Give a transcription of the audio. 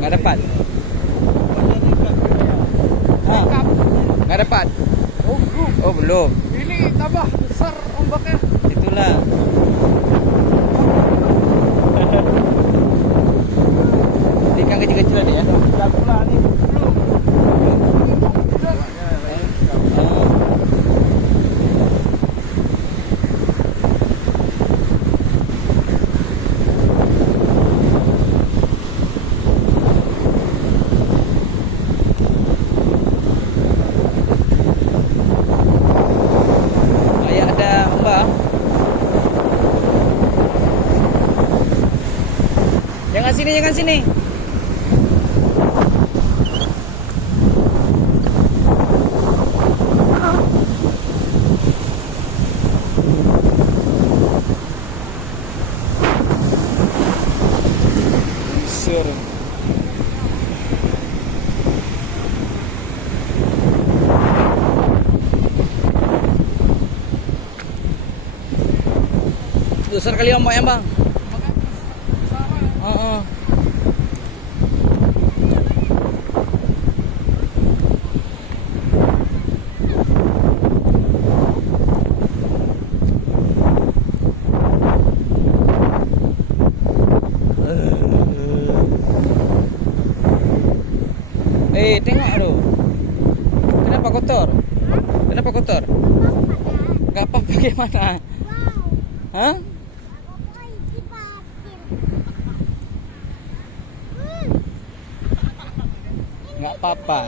Nggak dapat. Nggak dapat. Oh, belum. Oh belum. Ini tambah besar ombaknya. Itulah. Ini ikan kecil-kecil ada ya. Sudah pula nih. Belum. Sudah. Ayah ada mbak. Jangan sini, jangan sini. Besar. Besar kali ombaknya bang. Oh. Tengok tu. Kenapa kotor? Kenapa kotor? Gak apa bagaimana? Hah? Nggak apa-apa.